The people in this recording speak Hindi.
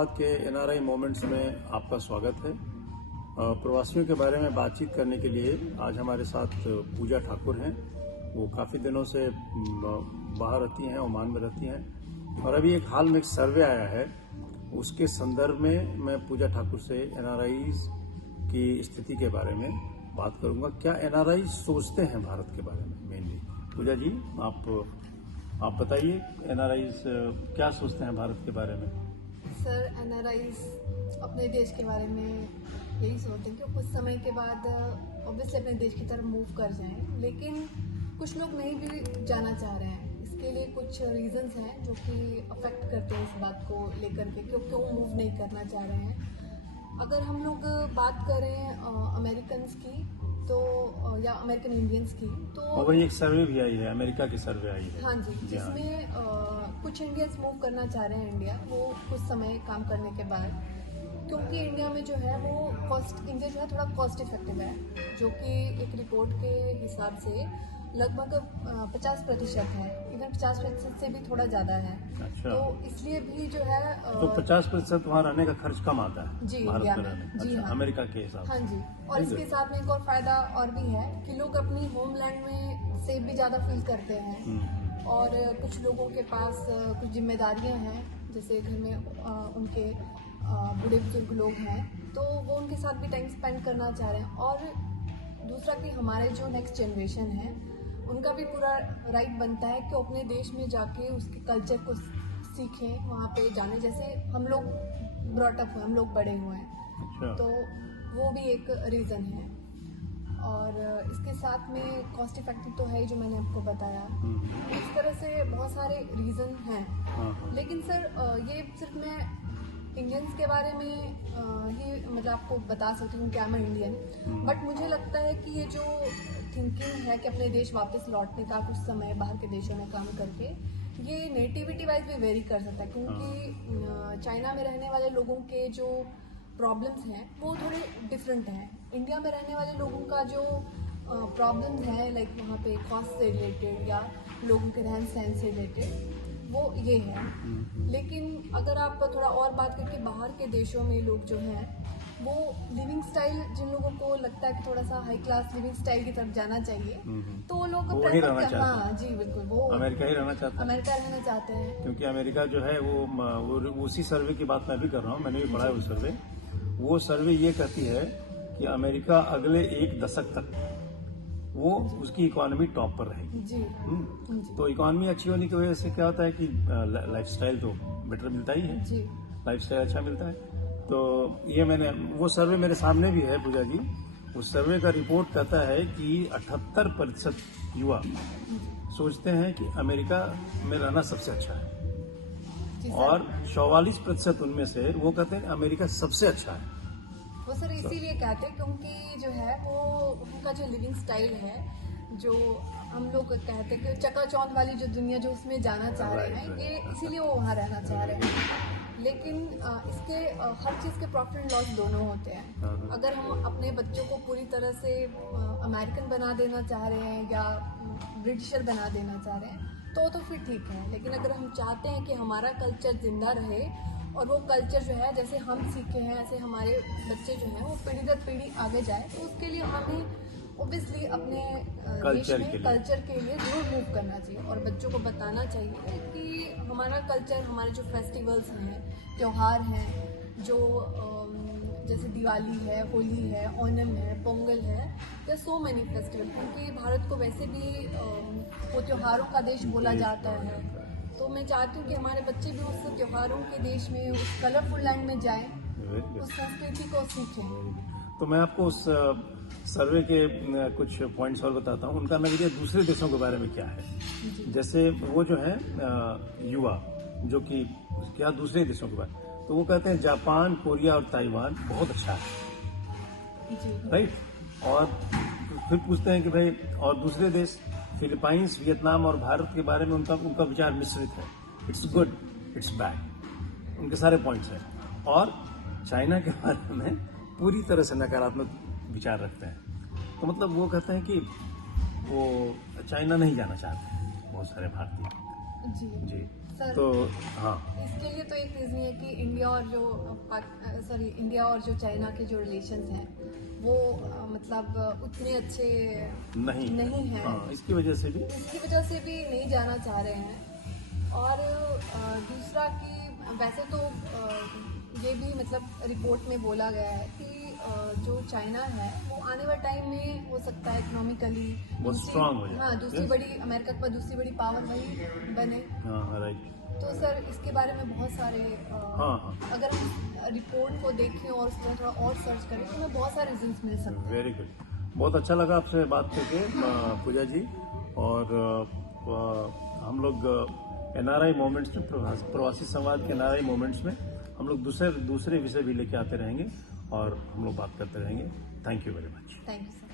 हैदराबाद के एनआरआई मोमेंट्स में आपका स्वागत है। प्रवासियों के बारे में बातचीत करने के लिए आज हमारे साथ पूजा ठाकुर हैं। वो काफ़ी दिनों से बाहर रहती हैं, ओमान में रहती हैं, और अभी एक हाल में एक सर्वे आया है, उसके संदर्भ में मैं पूजा ठाकुर से एनआरआईज की स्थिति के बारे में बात करूंगा। क्या एनआरआई सोचते हैं भारत के बारे में मेनली? पूजा जी, आप बताइए, एनआरआईज क्या सोचते हैं भारत के बारे में? सर, एनआरआईज अपने देश के बारे में यही सोचते हैं कि कुछ समय के बाद ऑब्वियसली अपने देश की तरफ मूव कर जाएं, लेकिन कुछ लोग नहीं भी जाना चाह रहे हैं। इसके लिए कुछ रीजंस हैं जो कि अफेक्ट करते हैं इस बात को लेकर के क्यों मूव नहीं करना चाह रहे हैं। अगर हम लोग बात करें अमेरिकन्स की तो या अमेरिकन इंडियंस की, तो और वही एक सर्वे भी आई है, अमेरिका की सर्वे आई है। हाँ जी, जिसमें कुछ इंडियंस मूव करना चाह रहे हैं इंडिया, वो कुछ समय काम करने के बाद, क्योंकि इंडिया में जो है वो इंडिया जो है थोड़ा कॉस्ट इफेक्टिव है, जो कि एक रिपोर्ट के हिसाब से लगभग 50% है, इवन 50% से भी थोड़ा ज़्यादा है। अच्छा। तो इसलिए भी जो है तो 50% वहाँ रहने का खर्च कम आता है जी भारत इंडिया में में। रहने। जी अच्छा, हाँ, अमेरिका के हिसाब से। हाँ जी। और इसके साथ में एक और फायदा और भी है कि लोग अपनी होमलैंड में सेफ भी ज़्यादा फील करते हैं, और कुछ लोगों के पास कुछ जिम्मेदारियां हैं, जैसे घर में उनके बूढ़े बुजुर्ग लोग हैं, तो वो उनके साथ भी टाइम स्पेंड करना चाह रहे हैं। और दूसरा कि हमारे जो नेक्स्ट जनरेशन है, उनका भी पूरा राइट बनता है कि अपने देश में जाके उसके कल्चर को सीखें, वहाँ पे जाने, जैसे हम लोग ब्रॉटअप हुए, हम लोग बड़े हुए हैं। अच्छा। तो वो भी एक रीज़न है। और इसके साथ में कॉस्ट इफेक्टिव तो है ही, जो मैंने आपको बताया। इस तरह से बहुत सारे रीज़न हैं। लेकिन सर, ये सिर्फ मैं इंडियंस के बारे में ही मतलब आपको बता सकती हूँ, क्या मैं इंडियन, बट मुझे लगता है कि ये जो थिंकिंग है कि अपने देश वापस लौटने का, कुछ समय बाहर के देशों में काम करके, ये नेटिविटी वाइज भी वेरी कर सकता है, क्योंकि चाइना में रहने वाले लोगों के जो प्रॉब्लम्स हैं वो थोड़े डिफरेंट हैं। इंडिया में रहने वाले लोगों का जो प्रॉब्लम्स हैं, लाइक वहाँ पे कॉस्ट से रिलेटेड या लोगों के रहन सहन से रिलेटेड, वो ये है। लेकिन अगर आप थोड़ा और बात करके बाहर के देशों में लोग जो हैं, वो लिविंग स्टाइल, जिन लोगों को लगता है कि थोड़ा सा हाई क्लास लिविंग स्टाइल की तरफ जाना चाहिए, तो वो लोग वहीं रहना चाहते हैं। हाँ जी, बिल्कुल, वो अमेरिका ही रहना चाहता है। अमेरिका रहना चाहते हैं, क्योंकि अमेरिका जो है वो उसी सर्वे की बात मैं भी कर रहा हूँ, मैंने भी पढ़ा है वो सर्वे। वो सर्वे ये कहती है कि अमेरिका अगले 1 दशक तक वो उसकी इकोनॉमी टॉप पर रहेगी। जी जी। तो इकोनॉमी अच्छी होने की वजह से क्या होता है कि लाइफस्टाइल तो बेटर मिलता ही है, जी। लाइफस्टाइल अच्छा मिलता है। तो ये वो सर्वे मेरे सामने भी है पूजा जी। उस सर्वे का रिपोर्ट कहता है कि 78% युवा सोचते हैं कि अमेरिका में रहना सबसे अच्छा है, और 44% उनमें से वो कहते हैं अमेरिका सबसे अच्छा है। वो सर इसीलिए कहते हैं क्योंकि जो है वो उनका जो लिविंग स्टाइल है, जो हम लोग कहते हैं कि चकाचौंध वाली जो दुनिया जो उसमें जाना चाह रहे हैं, ये इसीलिए वो वहाँ रहना चाह रहे हैं। लेकिन इसके हर चीज़ के प्रॉफिट एंड लॉस दोनों होते हैं। अगर हम अपने बच्चों को पूरी तरह से अमेरिकन बना देना चाह रहे हैं या ब्रिटिशर बना देना चाह रहे हैं, तो फिर ठीक है। लेकिन अगर हम चाहते हैं कि हमारा कल्चर जिंदा रहे, और वो कल्चर जो है जैसे हम सीखे हैं ऐसे हमारे बच्चे जो हैं वो पीढ़ी दर पीढ़ी आगे जाए, तो उसके लिए हमें ऑब्वियसली अपने देश में कल्चर के लिए जरूर मूव करना चाहिए, और बच्चों को बताना चाहिए कि हमारा कल्चर, हमारे जो फेस्टिवल्स हैं, त्यौहार हैं, जो जैसे दिवाली है, होली है, ओणम है, पोंगल है, या सो मैनी फेस्टिवल, क्योंकि भारत को वैसे भी वो त्योहारों का देश बोला जाता है। तो मैं चाहती हूँ कि हमारे बच्चे भी उस त्योहारों के देश में, उस कलरफुल लैंड में जाएं, उस संस्कृति को सीखें। तो मैं आपको उस सर्वे के कुछ पॉइंट्स और बताता हूँ। उनका नजरिया दूसरे देशों के बारे में क्या है। जैसे वो जो है युवा जो कि क्या दूसरे देशों के बारे, तो वो कहते हैं जापान, कोरिया और ताइवान बहुत अच्छा है, राइट। और फिर पूछते हैं कि भाई और दूसरे देश, फिलीपाइंस, वियतनाम और भारत के बारे में उनका विचार मिश्रित है। इट्स गुड, इट्स बैड, उनके सारे पॉइंट्स हैं। और चाइना के बारे में पूरी तरह से नकारात्मक विचार रखते हैं। तो मतलब वो कहते हैं कि वो चाइना नहीं जाना चाहते हैं बहुत सारे भारतीय। जी जी। सर, तो हाँ, इसके लिए तो एक रीज़न है कि इंडिया और जो चाइना के जो रिलेशंस हैं वो मतलब उतने अच्छे नहीं हैं। हाँ, इसकी वजह से भी इसकी वजह से भी नहीं जाना चाह रहे हैं। और दूसरा कि वैसे तो ये भी मतलब रिपोर्ट में बोला गया है कि जो चाइना है वो आने वाले टाइम में हो सकता है इकोनॉमिकली बहुत strong हो जाए। हाँ, दूसरी Yes. बड़ी अमेरिका के बाद दूसरी बड़ी पावर वही बने। हाँ, राइट। तो सर इसके बारे में बहुत सारे हाँ। अगर हम रिपोर्ट को देखें और उसके बाद थोड़ा और सर्च करें तो हमें बहुत सारे रीजंस मिल सकते हैं। Very good. बहुत अच्छा लगा आपसे बात करके पूजा जी। और हम लोग एनआरआई मोमेंट्स में, प्रवासी समाज के एनआरआई मोमेंट्स में हम लोग दूसरे विषय भी लेके आते रहेंगे और हम लोग बात करते रहेंगे। Thank you very much. Thank you sir.